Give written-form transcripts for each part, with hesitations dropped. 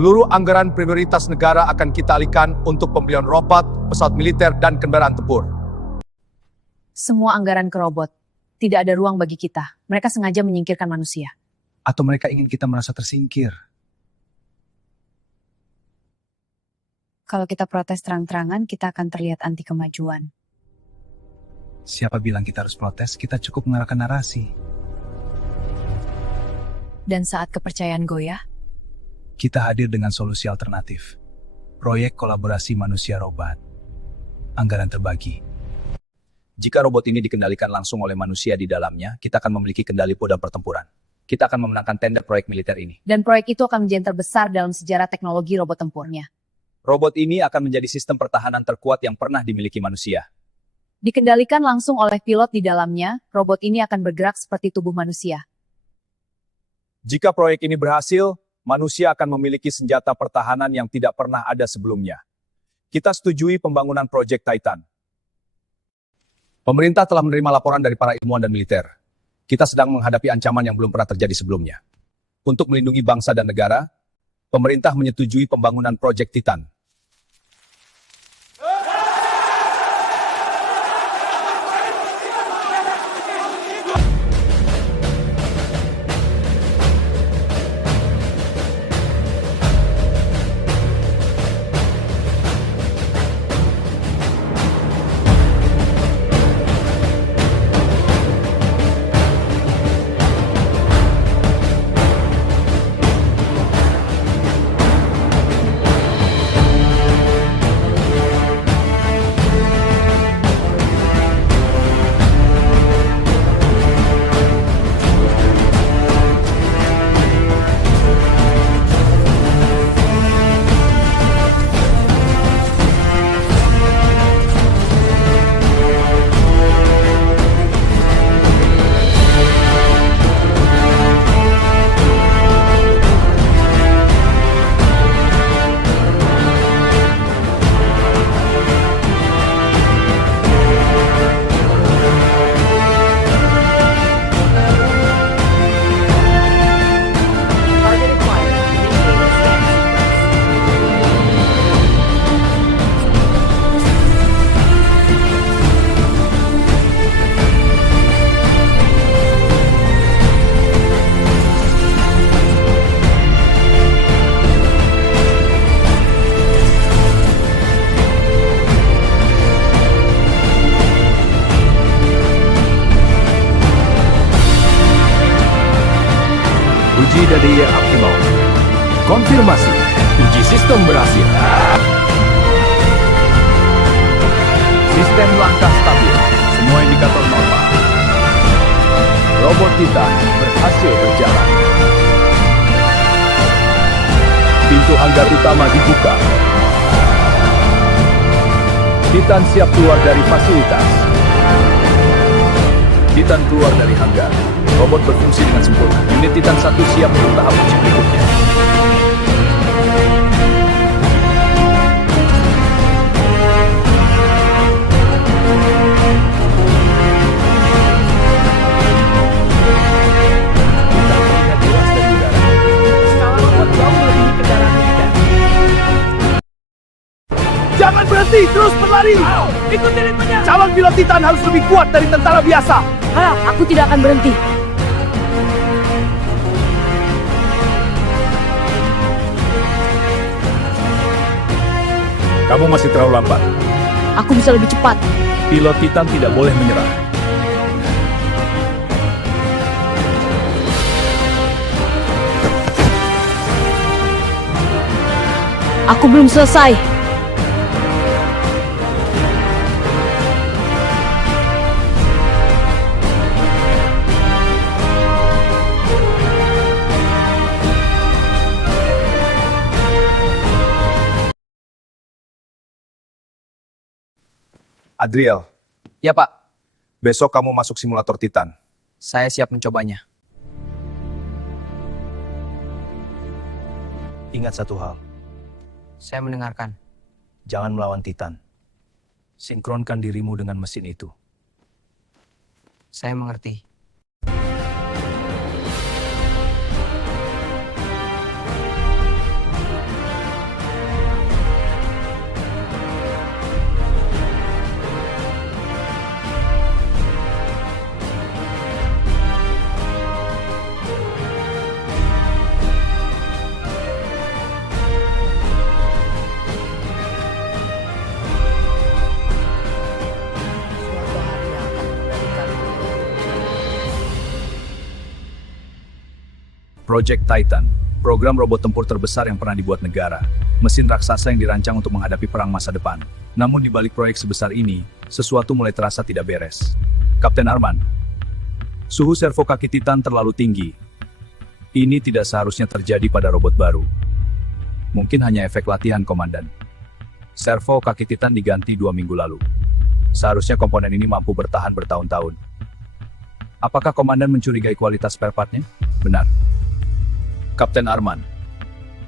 Seluruh anggaran prioritas negara akan kita alihkan untuk pembelian robot, pesawat militer, dan kendaraan tempur. Semua anggaran ke robot. Tidak ada ruang bagi kita. Mereka sengaja menyingkirkan manusia. Atau mereka ingin kita merasa tersingkir? Kalau kita protes terang-terangan, kita akan terlihat anti kemajuan. Siapa bilang kita harus protes? Kita cukup mengarahkan narasi. Dan saat kepercayaan goyah, Kita hadir dengan solusi alternatif. Proyek kolaborasi manusia-robot. Anggaran terbagi. Jika robot ini dikendalikan langsung oleh manusia di dalamnya, kita akan memiliki kendali pada pertempuran. Kita akan memenangkan tender proyek militer ini. dan proyek itu akan menjadi terbesar dalam sejarah teknologi robot tempurnya. Robot ini akan menjadi sistem pertahanan terkuat yang pernah dimiliki manusia. Dikendalikan langsung oleh pilot di dalamnya, robot ini akan bergerak seperti tubuh manusia. Jika proyek ini berhasil, manusia akan memiliki senjata pertahanan yang tidak pernah ada sebelumnya. Kita setujui pembangunan proyek Titan. Pemerintah telah menerima laporan dari para ilmuwan dan militer. Kita sedang menghadapi ancaman yang belum pernah terjadi sebelumnya. Untuk melindungi bangsa dan negara, pemerintah menyetujui pembangunan proyek Titan. Uji daya optimal. Konfirmasi. Uji sistem berhasil. Sistem langkah stabil. Semua indikator normal. Robot Titan berhasil berjalan. Pintu hanggar utama dibuka. Titan siap keluar dari fasilitas. Titan keluar dari hanggar. Robot berfungsi dengan sempurna. Unit Titan 1 siap untuk tahap uji berikutnya. Titan terlihat jelas dari udara. Skala robot jauh melebihi kendaraan militer. Jangan berhenti, terus berlari! Ikuti ritmenya. Calon pilot Titan harus lebih kuat dari tentara biasa. Aku tidak akan berhenti. Kamu masih terlalu lambat. Aku bisa lebih cepat. Pilot Titan tidak boleh menyerah. Aku belum selesai. Adriel, Ya Pak, besok kamu masuk simulator Titan. saya siap mencobanya. Ingat satu hal, Saya mendengarkan. jangan melawan Titan. Sinkronkan dirimu dengan mesin itu. Saya mengerti. Project Titan, program robot tempur terbesar yang pernah dibuat negara. Mesin raksasa yang dirancang untuk menghadapi perang masa depan. Namun di balik proyek sebesar ini, sesuatu mulai terasa tidak beres. Kapten Arman, suhu servo kaki Titan terlalu tinggi. Ini tidak seharusnya terjadi pada robot baru. Mungkin hanya efek latihan, Komandan. Servo kaki Titan diganti 2 minggu lalu. Seharusnya komponen ini mampu bertahan bertahun-tahun. Apakah Komandan mencurigai kualitas spare part-nya? Benar. Kapten Arman,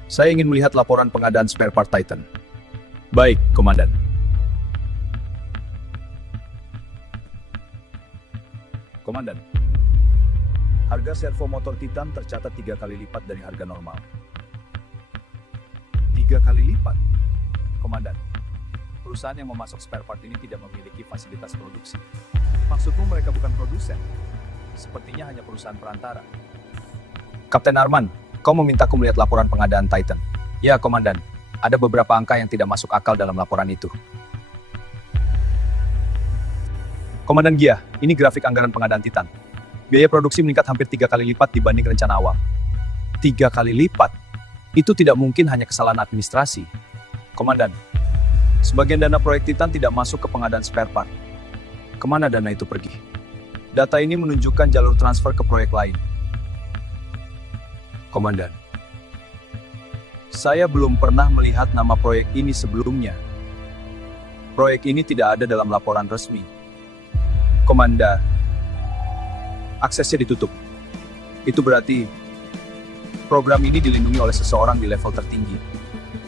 saya ingin melihat laporan pengadaan spare part Titan. Baik, Komandan. Komandan, harga servo motor Titan tercatat 3 kali lipat dari harga normal. 3 kali lipat? Komandan, perusahaan yang memasok spare part ini tidak memiliki fasilitas produksi. Maksudmu mereka bukan produsen? Sepertinya hanya perusahaan perantara. Kapten Arman, kau memintaku melihat laporan pengadaan Titan. Ya, Komandan. Ada beberapa angka yang tidak masuk akal dalam laporan itu. Komandan Gia, ini grafik anggaran pengadaan Titan. Biaya produksi meningkat hampir 3 kali lipat dibanding rencana awal. 3 kali lipat? Itu tidak mungkin hanya kesalahan administrasi. Komandan, sebagian dana proyek Titan tidak masuk ke pengadaan spare part. Kemana dana itu pergi? Data ini menunjukkan jalur transfer ke proyek lain. Komandan, saya belum pernah melihat nama proyek ini sebelumnya. Proyek ini tidak ada dalam laporan resmi. Komandan, aksesnya ditutup. Itu berarti program ini dilindungi oleh seseorang di level tertinggi.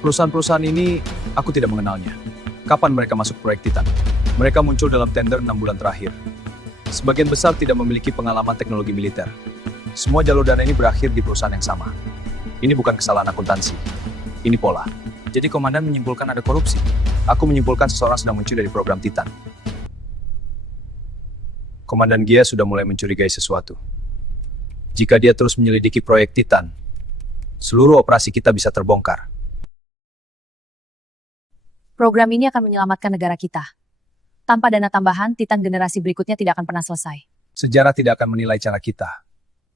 Perusahaan-perusahaan ini, aku tidak mengenalnya. Kapan mereka masuk proyek Titan? Mereka muncul dalam tender 6 bulan terakhir. Sebagian besar tidak memiliki pengalaman teknologi militer. Semua jalur dana ini berakhir di perusahaan yang sama. Ini bukan kesalahan akuntansi. Ini pola. Jadi Komandan menyimpulkan ada korupsi. Aku menyimpulkan seseorang sedang mencuri dari program Titan. Komandan Gia sudah mulai mencurigai sesuatu. Jika dia terus menyelidiki proyek Titan, seluruh operasi kita bisa terbongkar. Program ini akan menyelamatkan negara kita. Tanpa dana tambahan, Titan generasi berikutnya tidak akan pernah selesai. Sejarah tidak akan menilai cara kita.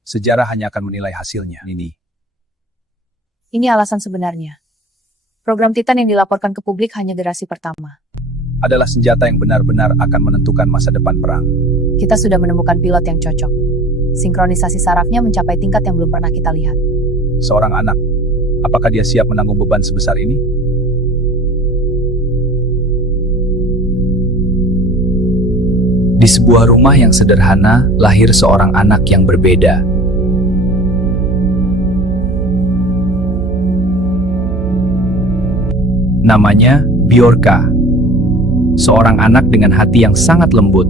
Sejarah hanya akan menilai hasilnya. Ini alasan sebenarnya. Program Titan yang dilaporkan ke publik hanya generasi pertama. Adalah senjata yang benar-benar akan menentukan masa depan perang. Kita sudah menemukan pilot yang cocok. Sinkronisasi sarafnya mencapai tingkat yang belum pernah kita lihat. Seorang anak, apakah dia siap menanggung beban sebesar ini? Di sebuah rumah yang sederhana, lahir seorang anak yang berbeda. Namanya Bjorka, seorang anak dengan hati yang sangat lembut.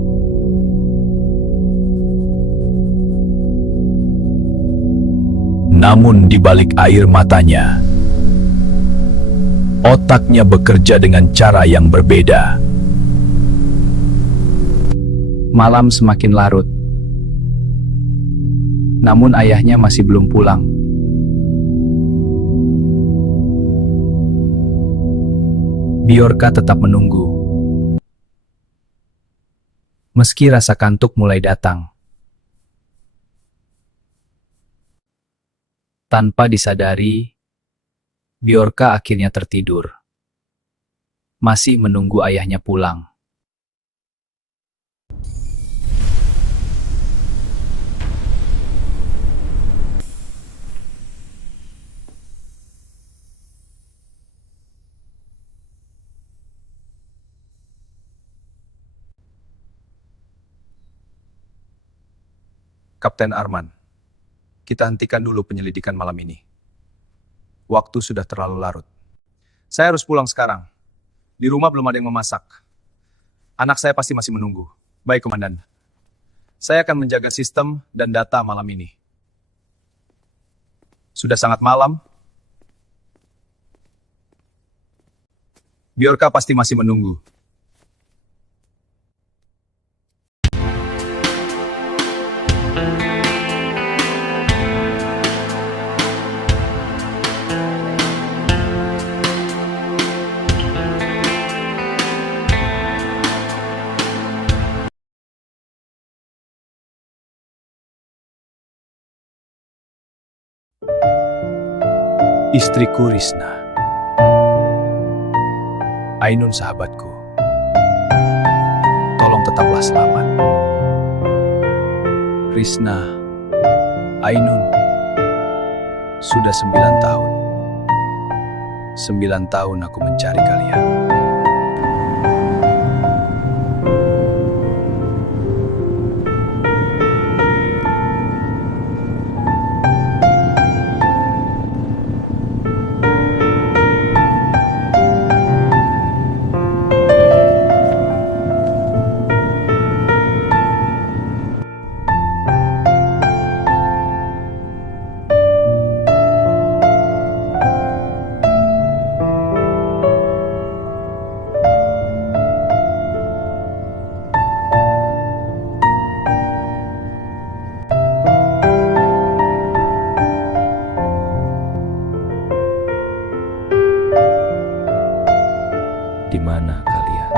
Namun di balik air matanya, otaknya bekerja dengan cara yang berbeda. Malam semakin larut. Namun ayahnya masih belum pulang. Bjorka tetap menunggu. Meski rasa kantuk mulai datang. Tanpa disadari, Bjorka akhirnya tertidur. Masih menunggu ayahnya pulang. Kapten Arman, kita hentikan dulu penyelidikan malam ini. Waktu sudah terlalu larut. Saya harus pulang sekarang. Di rumah belum ada yang memasak. Anak saya pasti masih menunggu. Baik, Komandan. Saya akan menjaga sistem dan data malam ini. Sudah sangat malam. Bjorka pasti masih menunggu. Istriku Risna. Ainun sahabatku. Tolong tetaplah selamat. Risna, Ainun, sudah 9 tahun. 9 tahun aku mencari kalian. Di mana kalian?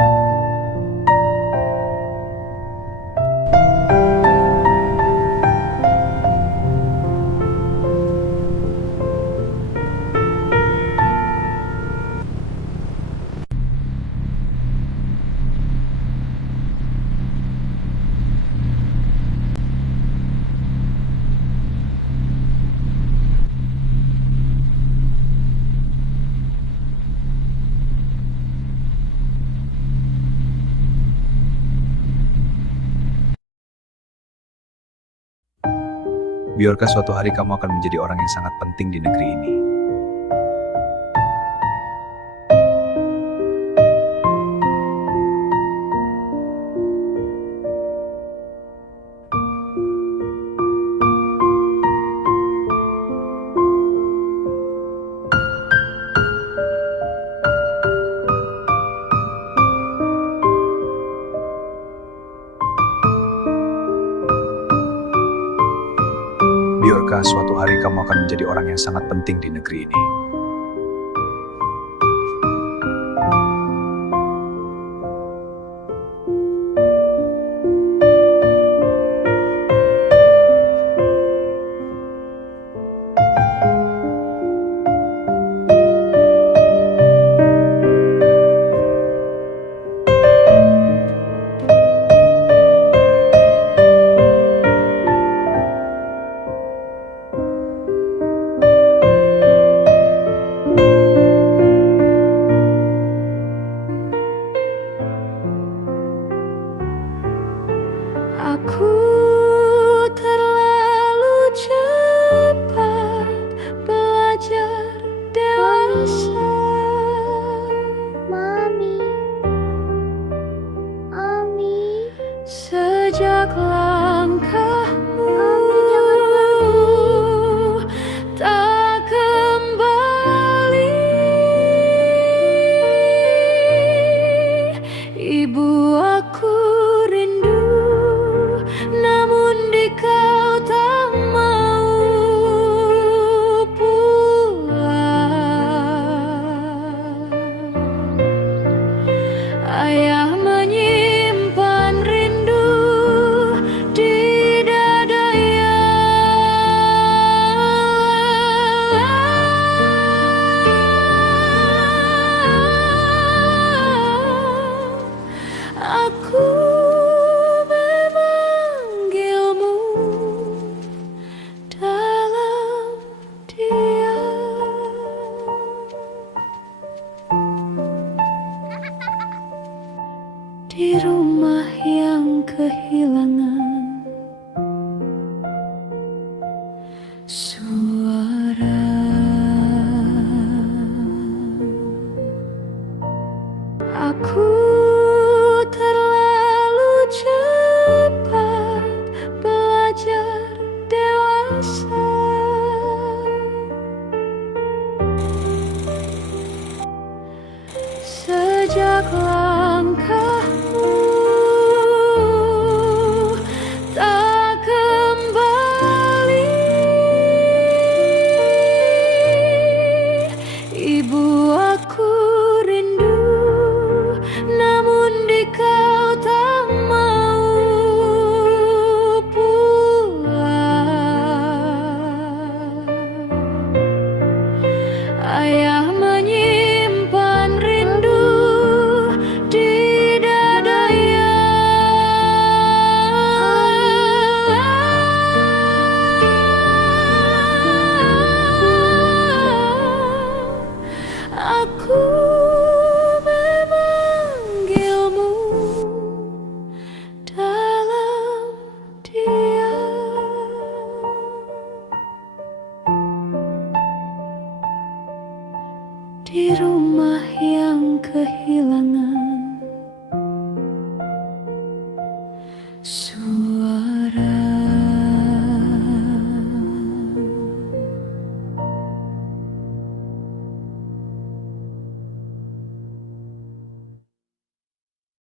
Biarkah suatu hari kamu akan menjadi orang yang sangat penting di negeri ini. Biarkah suatu hari kamu akan menjadi orang yang sangat penting di negeri ini. Aku terlalu cepat belajar dewasa. Mami, sejak langkahmu tak kembali, Ibu aku rindu. Namun kau tak mau pulang. Ayah menyimpan rindu di dada aku memanggilmu dalam diam. Di rumah yang kehilangan suara, aku terlalu cepat belajar dewasa. Sejak langkahmu tak kembali, Ibu aku rindu. Namun kau tak mau pulang. di rumah yang kehilangan.